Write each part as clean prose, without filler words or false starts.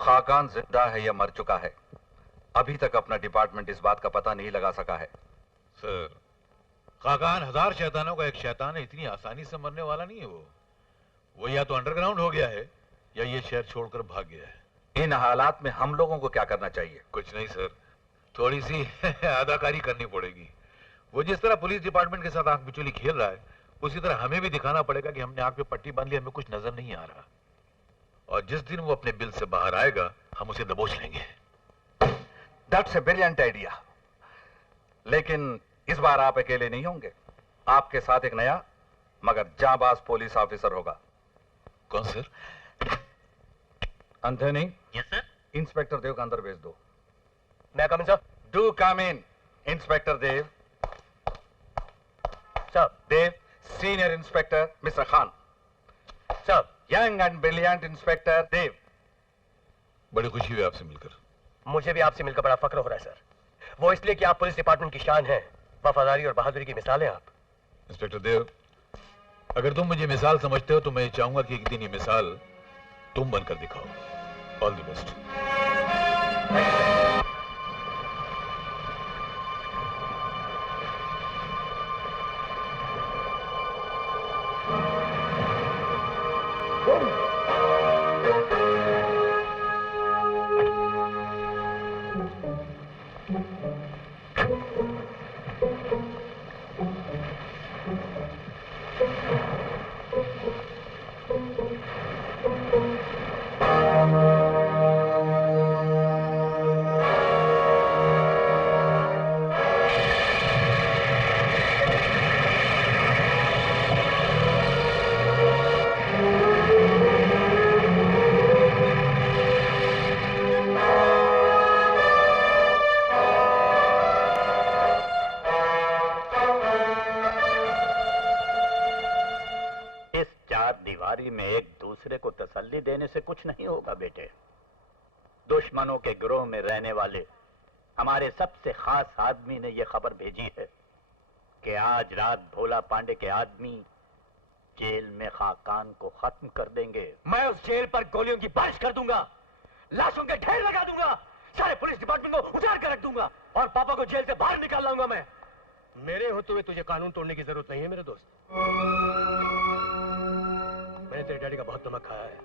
खाकान जिंदा है या मर चुका है, अभी तक अपना डिपार्टमेंट इस बात का पता नहीं लगा सका है। सर, खाकान 1000 शैतानों का एक शैतान है, इतनी आसानी से मरने वाला नहीं है वो या तो अंडरग्राउंड हो गया है या ये शहर छोड़कर भाग गया है। इन हालात में हम लोगों को क्या करना चाहिए? कुछ नहीं सर, थोड़ी सी अदाकारी करनी पड़ेगी। वो जिस तरह पुलिस डिपार्टमेंट के साथ आंख बिचौली खेल रहा है, उसी तरह हमें भी दिखाना पड़ेगा कि हमने आंख पे पट्टी बांध ली, हमें कुछ नजर नहीं आ रहा। और जिस दिन वो अपने बिल से बाहर आएगा, हम उसे दबोच लेंगे। That's a brilliant idea। लेकिन इस बार आप अकेले नहीं होंगे, आपके साथ एक नया मगर जांबाज पुलिस ऑफिसर होगा। कौन sir? Anthony. Yes sir. Inspector Dev का अंदर भेज दो। मैं come in sir? Do come in. Inspector Dev. Sir. Dev, senior inspector mister Khan. Sir. Young and brilliant inspector Dev. बड़ी खुशी हुई आपसे मिलकर। मुझे भी आपसे मिलकर बड़ा फक्र हो रहा है सर। वो इसलिए कि आप पुलिस डिपार्टमेंट की शान हैं, वफादारी और बहादुरी की मिसाल हैं आप। इंस्पेक्टर देव, अगर तुम मुझे मिसाल समझते हो तो मैं चाहूंगा कि एक दिन ये मिसाल तुम बनकर दिखाओ। All the best. को तसल्ली देने से कुछ नहीं होगा बेटे। दुश्मनों के गिरोह में रहने वाले हमारे सबसे खास आदमी ने यह खबर भेजी है कि आज रात भोला पांडे के आदमी जेल में खाकान को खत्म कर देंगे। मैं उस जेल पर गोलियों की बारिश कर दूंगा, लाशों के ढेर लगा दूंगा, सारे पुलिस डिपार्टमेंट को उजाड़ कर रख दूंगा और पापा को जेल से बाहर निकाल लाऊंगा मैं। मेरे होते हुए तुझे कानून तोड़ने की जरूरत नहीं है मेरे दोस्त। मैंने तेरे डैडी का बहुत नमक खाया है,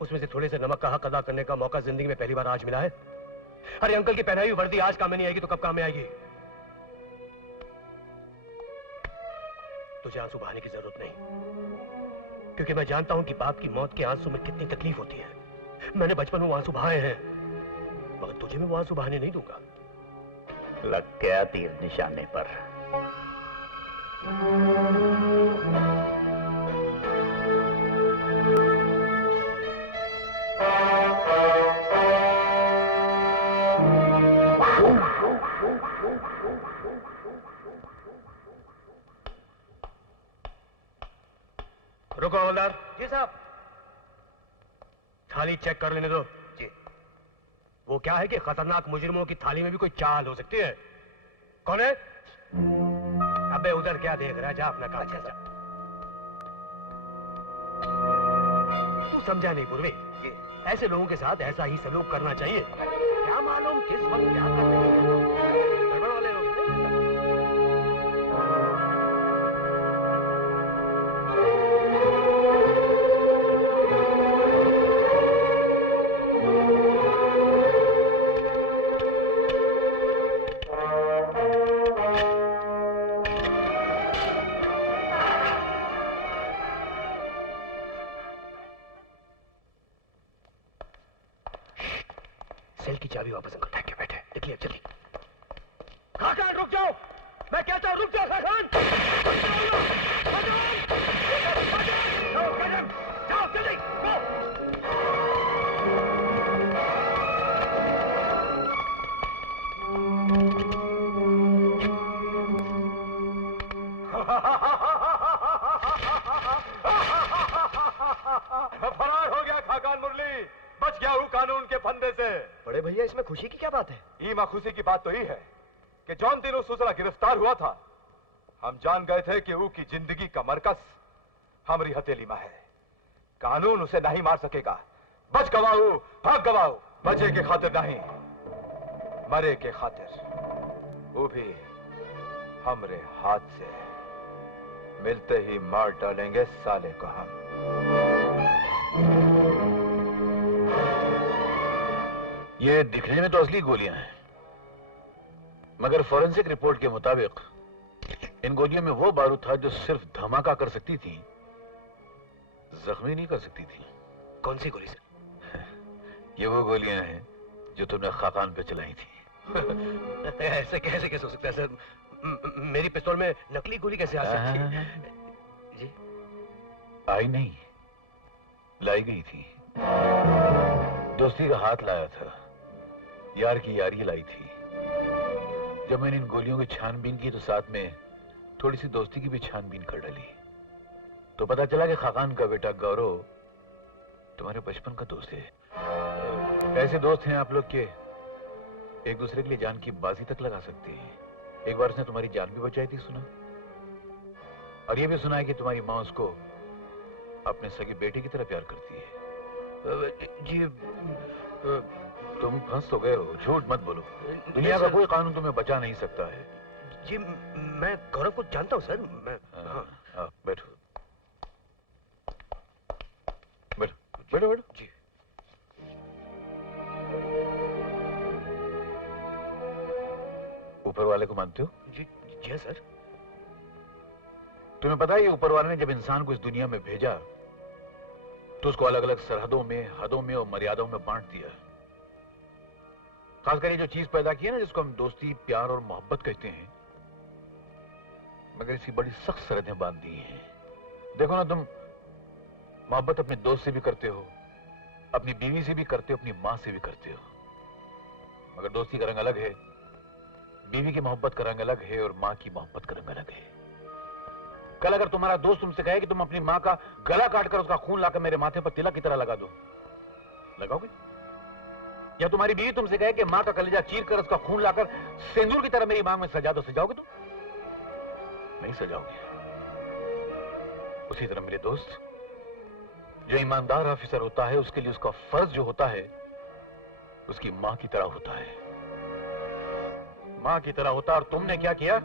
उसमें से थोड़े से नमक का हक अदा करने का मौका जिंदगी में पहली बार आज मिला है। अरे अंकल की पहनाई हुई वर्दी आज काम में नहीं आएगी तो कब काम में आएगी? तुझे आंसू बहाने की जरूरत नहीं, क्योंकि मैं जानता हूं कि बाप की मौत के आंसू में कितनी तकलीफ होती है। मैंने बचपन में वो आंसू बहाए हैं, मगर तुझे मैं वो आंसू बहाने नहीं दूंगा। लग गया तीर निशाने पर। रुको हवलदार जी साहब, थाली चेक कर लेने दो जी। वो क्या है कि खतरनाक मुजरिमों की थाली में भी कोई चाल हो सकती है। कौन है? अबे उधर क्या देख रहा है, जा अपना काम कर। तू समझा नहीं पूर्वी, ऐसे लोगों के साथ ऐसा ही सलूक करना चाहिए। क्या मालूम किस वक्त क्या कर रहे हैं गड़बड़ वाले लोग। सेल की चाबी वापस अंकल फेंक के बैठे, निकलिए जल्दी। खाकान रुक जाओ, मैं कहता हूं रुक जाओ खाकान। जाओ जल्दी, गो। फरार हो गया खाकान मुरली, बच गया हूं कानून के फंदे से। बड़े भैया इसमें खुशी की क्या बात है? ईमा खुशी की बात तो ये है कि जौन दिन सुसरा गिरफ्तार हुआ था, हम जान गए थे कि वो की जिंदगी का मरकज हमारी हथेली में है। कानून उसे नहीं मार सकेगा, बच गवाओ, भाग गवाओ, बचे के खातिर नहीं, मरे के खातिर, वो भी हमरे हाथ से। मिलते ही मार डालेंगे साले को हम। ये दिखने में तो असली गोलियां हैं, मगर फॉरेंसिक रिपोर्ट के मुताबिक इन गोलियों में वो बारूद था जो सिर्फ धमाका कर सकती थी, जख्मी नहीं कर सकती थी। कौन सी गोली सर? ये वो गोलियां हैं जो तुमने खाकान पे चलाई थी। ऐसे कैसे हो सकता है सर? मेरी पिस्तौल में नकली गोली कैसे आ सकती है? जी आई नहीं, लाई गई थी। दोस्ती का हाथ लाया था, यार की यारी लाई थी। जब मैंने इन गोलियों की छानबीन की तो साथ में थोड़ी सी दोस्ती की भी छानबीन कर डाली, तो पता चला कि खाकान का बेटा गौरव तुम्हारे बचपन का दोस्त है। ऐसे दोस्त हैं आप लोग के एक दूसरे के लिए जान की बाजी तक लगा सकते हैं। एक बार उसने तुम्हारी जान भी बचाई थी सुना, और ये भी सुना है कि तुम्हारी माँ उसको अपने सगे बेटे की तरह प्यार करती है। जी तुम फंस तो गए हो, झूठ मत बोलो। दुनिया का कोई कानून तुम्हें बचा नहीं सकता है। जी मैं गौरव को जानता हूँ सर। मैं बैठो बैठो बैठो बैठो। जी ऊपर वाले को मानते हो? जी जी सर। तुम्हें पता है, ये ऊपर वाले ने जब इंसान को इस दुनिया में भेजा तो उसको अलग अलग सरहदों में, हदों में और मर्यादाओं में बांट दिया। खासकर ये जो चीज पैदा की है ना, जिसको हम दोस्ती, प्यार और मोहब्बत कहते हैं, मगर इसकी बड़ी सख्त सरहदें बांध दी हैं। देखो ना, तुम मोहब्बत अपने दोस्त से भी करते हो, अपनी बीवी से भी करते हो, अपनी मां से भी करते हो, मगर दोस्ती का रंग अलग है, बीवी की मोहब्बत का रंग अलग है और मां की मोहब्बत का रंग अलग है। कल अगर तुम्हारा दोस्त तुमसे कहे कि तुम अपनी मां का गला काटकर उसका खून लाकर मेरे माथे पर तिलक की तरह लगा दो, लगाओगे? या तुम्हारी बीवी तुमसे कहे कि मां का कलेजा चीर कर उसका खून लाकर सिंदूर की तरह मेरी मांग में सजा दो, सजाओगे तुम? नहीं सजाओगे। उसी तरह मेरे दोस्त, जो ईमानदार ऑफिसर होता है उसके लिए उसका फर्ज जो होता है उसकी मां की तरह होता है, मां की तरह होता। और तुमने क्या किया?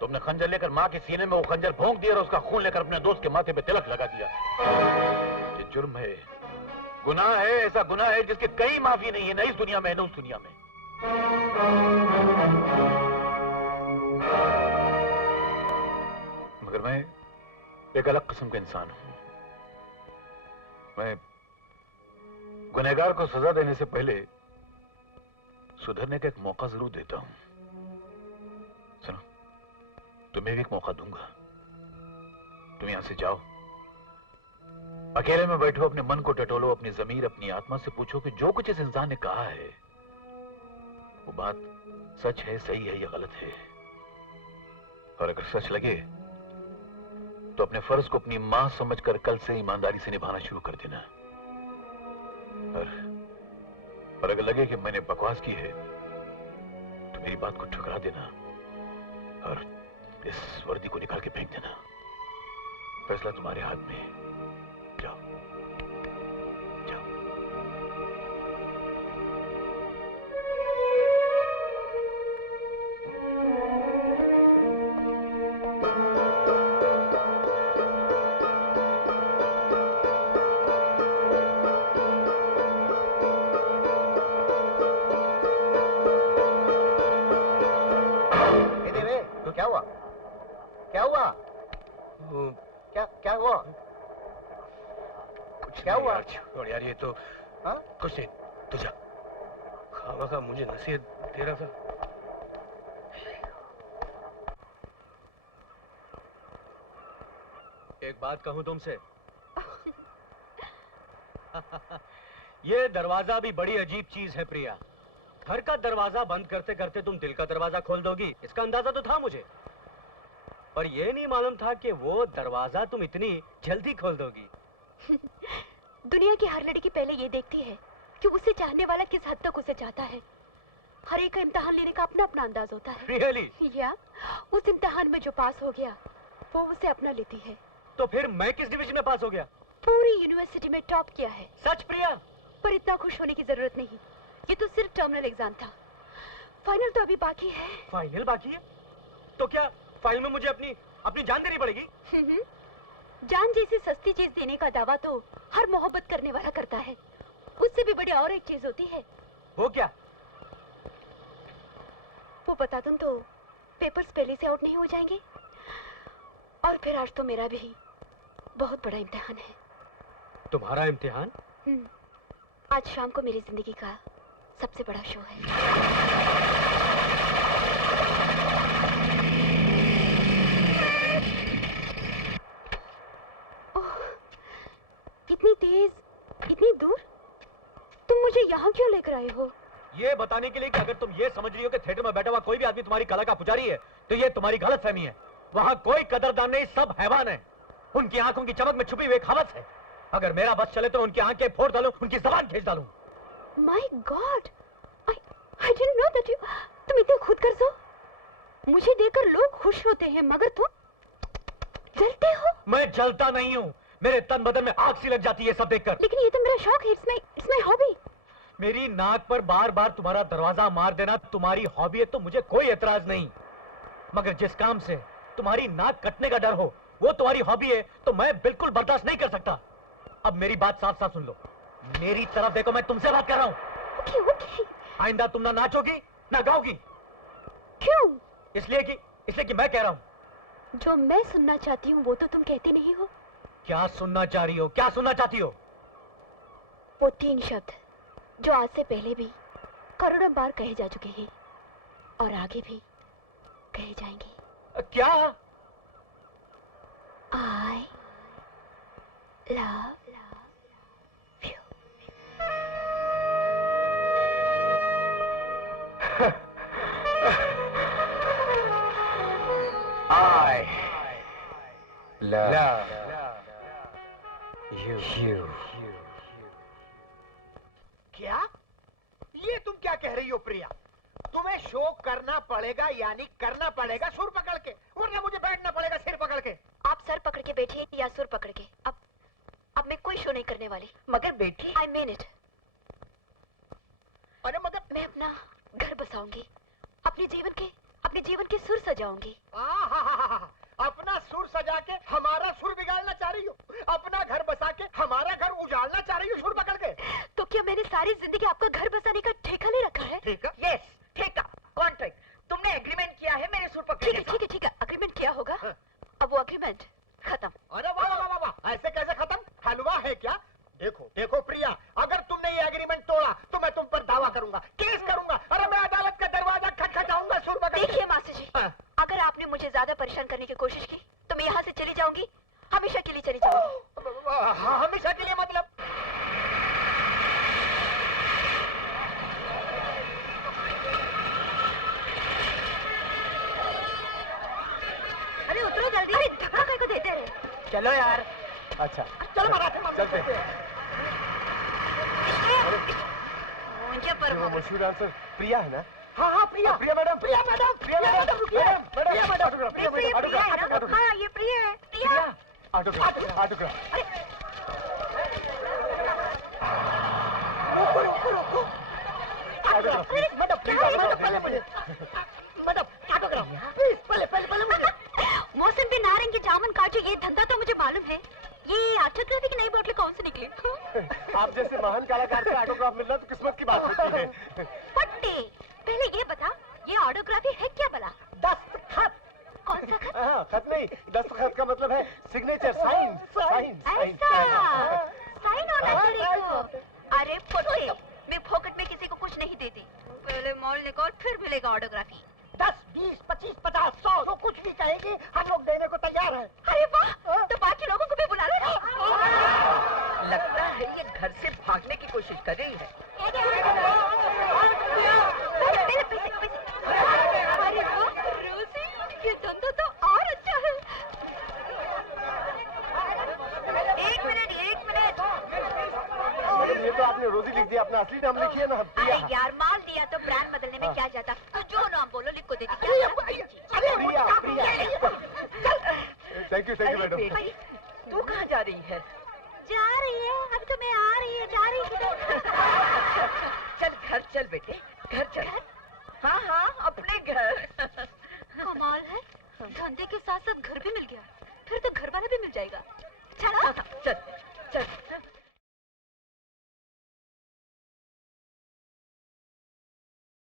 तुमने खंजर लेकर मां के सीने में वो खंजर भोंक दिया और उसका खून लेकर अपने दोस्त के माथे पे तिलक लगा दिया। ये जुर्म है, गुनाह है, ऐसा गुनाह है जिसके कहीं माफी नहीं है, न इस दुनिया में न उस दुनिया में। मगर मैं एक अलग किस्म का इंसान हूं। मैं गुनहगार को सजा देने से पहले सुधरने का एक मौका जरूर देता हूं। सुनो, तुम्हें भी एक मौका दूंगा। तुम यहां से जाओ, अकेले में बैठो, अपने मन को टटोलो, अपनी जमीर, अपनी आत्मा से पूछो कि जो कुछ इस इंसान ने कहा है वो बात सच है, सही है या गलत है। और अगर सच लगे तो अपने फर्ज को अपनी मां समझकर कल से ईमानदारी से निभाना शुरू कर देना। और अगर लगे कि मैंने बकवास की है तो मेरी बात को ठुकरा देना और इस वर्दी को निकाल के फेंक देना। फैसला तुम्हारे हाथ में है। जाओ जाओ। क्या हुआ? क्या हुआ? क्या हुआ? क्या हुआ? और यार ये तो हाँ? कुछ नहीं, तू जा। खामखा मुझे नसीहत दे रहा था। एक बात कहूं तुमसे, ये दरवाजा भी बड़ी अजीब चीज है प्रिया। घर का दरवाजा बंद करते करते तुम दिल का दरवाजा खोल दोगी, इसका अंदाजा तो था मुझे, पर यह नहीं मालूम था कि वो दरवाजा तुम इतनी जल्दी खोल दोगी। दुनिया की हर लड़की पहले ये देखती है कि उसे चाहने वाला किस हद तक उसे चाहता है। हर एक का इम्तिहान लेने का अपना अपना अंदाज होता है। रियली? या उस इम्तिहान में जो पास हो गया वो उसे अपना लेती है। तो फिर मैं किस डिवीजन में पास हो गया? पूरी यूनिवर्सिटी में टॉप किया है। सच प्रिया? पर इतना खुश होने की जरूरत नहीं, ये तो सिर्फ टर्मिनल एग्जाम था, फाइनल तो अभी बाकी है। फाइनल बाकी है? तो क्या फाइनल में मुझे अपनी जान देनी पड़ेगी? जान जैसी सस्ती चीज देने का दावा तो हर मोहब्बत करने वाला करता है। उससे भी बड़ी और एक चीज होती है। वो क्या? वो बता दूं तो पेपर्स पहले से आउट नहीं हो जाएंगे। और फिर आज तो मेरा भी बहुत बड़ा इम्तिहान है। तुम्हारा इम्तिहान? आज शाम को मेरी जिंदगी का सबसे बड़ा शो है। ओह, इतनी तेज, इतनी दूर? तुम मुझे यहाँ क्यों लेकर आए हो? ये बताने के लिए कि अगर तुम ये समझ रही हो कि थिएटर में बैठा हुआ कोई भी आदमी तुम्हारी कला का पुजारी है, तो ये तुम्हारी गलतफहमी है। वहाँ कोई कदरदान नहीं, सब हैवान है। उनकी आंखों की चमक में छुपी हुई एक हवस है। अगर मेरा बस चले तो उनकी आंखें फोड़ डालूं, उनकी जबान खींच डालूं। My God, I didn't know that you... तुम इतने खुद कर दो। मुझे देखकर लोग खुश होते हैं, मगर तुम जलते हो। मैं जलता नहीं हूँ, मेरे तन बदन में आग सी लग जाती है सब देखकर। लेकिन ये तो मेरा शौक है, it's my hobby। मेरी नाक पर बार बार तुम्हारा दरवाजा मार देना तुम्हारी हॉबी है तो मुझे कोई एतराज नहीं, मगर जिस काम से तुम्हारी नाक कटने का डर हो वो तुम्हारी हॉबी है तो मैं बिल्कुल बर्दाश्त नहीं कर सकता। अब मेरी बात साफ साफ सुन लो, मेरी तरफ देखो, मैं तुमसे बात कर रहा हूँ। ओके। आइंदा तुम ना नाचोगी ना गाओगी। क्यों? इसलिए कि मैं कह रहा हूँ। जो मैं सुनना चाहती हूँ वो तो तुम कहते नहीं हो। क्या सुनना चाह रही हो? क्या सुनना चाहती हो? वो 3 शब्द जो आज से पहले भी करोड़ों बार कहे जा चुके हैं और आगे भी कहे जाएंगे। क्या? I love you। I love you। क्या? ये तुम क्या कह रही हो प्रिया? तुम्हें शो करना पड़ेगा, यानी करना पड़ेगा सुर पकड़ के, वरना मुझे बैठना पड़ेगा सिर पकड़ के। आप सर पकड़ के बैठिए या सुर पकड़ के। अब मैं कोई शो नहीं करने वाली। मगर बेटी, I mean it। अरे मगर मैं अपना घर बसाऊंगी, अपने जीवन के सुर सजाऊंगी। अपना सुर सजा के हमारा सुर बिगाड़ना चाह रही हो? अपना घर बसा के हमारा घर उजाड़ना चाह रही हो सुर पकड़ के? तो क्या मैंने सारी जिंदगी आपका घर बसाने का ठेका ले रखा है? ठेका? यस, ठेका, कॉन्ट्रैक्ट। तुमने एग्रीमेंट किया है मेरे सुर पकड़ने का। ठीक है, अग्रीमेंट किया होगा। अब वो अग्रीमेंट खत्म। अरे वाह वाह वाह वाह, ऐसे कैसे खत्म? हलवा है क्या? देखो प्रिया, अगर तुमने ये एग्रीमेंट तोड़ा तो मैं तुम पर दावा करूंगा, केस करूंगा। अरे मैं अदालत का दरवाजा खटखटाऊंगा सुर पकड़ के। देखिए मास्टर जी, अगर आपने मुझे ज्यादा परेशान करने की कोशिश की तो मैं यहाँ से चली जाऊंगी, हमेशा के लिए चली जाऊंगी। हमेशा के लिए मतलब? अरे उतरो जल्दी। अरे धक्का कहीं को देते रहे। चलो यार। अच्छा चलो मराठे में चलते हैं। मुझे पर मशहूर डांसर प्रिया है ना? हाँ प्रिया मैडम, रुकिए। ऑटोग्राफ। हाँ ये प्रिया है। प्रिया ऑटोग्राफ। रुको। मैडम ऑटोग्राफ प्लीज, पहले मुझे। मौसम पे नारंगी जामुन काटो, ये धंधा तो मुझे मालूम है। ये ऑटोग्राफी की नई बोतल कौन से निकली? आप जैसे महान कलाकार से ऑटोग्राफ मिलना तो किस्मत की बात होती है। पट्टे, पहले ये बता, ये ऑटोग्राफी है क्या भला? दस्तखत। कौन सा खत? हाँ, खत नहीं, दस्तखत का मतलब है सिग्नेचर, साइन। ऐसा साइन होना चाहिए। अरे पट्टे, मैं फोकट में किसी को कुछ नहीं देती। पहले मॉल निकाल, फिर मिलेगा ऑटोग्राफी। 10, 20, 25, 50, 100 जो कुछ भी कहेगी हम लोग देने को तैयार हैं। अरे वाह, तो बाकी लोगों को भी बुला लो ना। लगता है ये घर से भागने की कोशिश कर रही है। अरे वाह रोजी, ये धंधा तो और अच्छा है। एक मिनट। मैडम, ये तो आपने रोजी लिख दिया, अपना असली नाम लिखिए ना। अरे यार, माल दिया तो ब्रांड बदलने में क्या जाता? तो जो नाम बोलो लिख को देती। प्रिया। Thank you madam. तू कहाँ जा रही है? जा चल बेटे घर चल। हाँ हाँ अपने घर। कमाल है, धंधे के साथ साथ घर भी मिल गया, फिर तो घर वाला भी मिल जाएगा। चलो चल चल।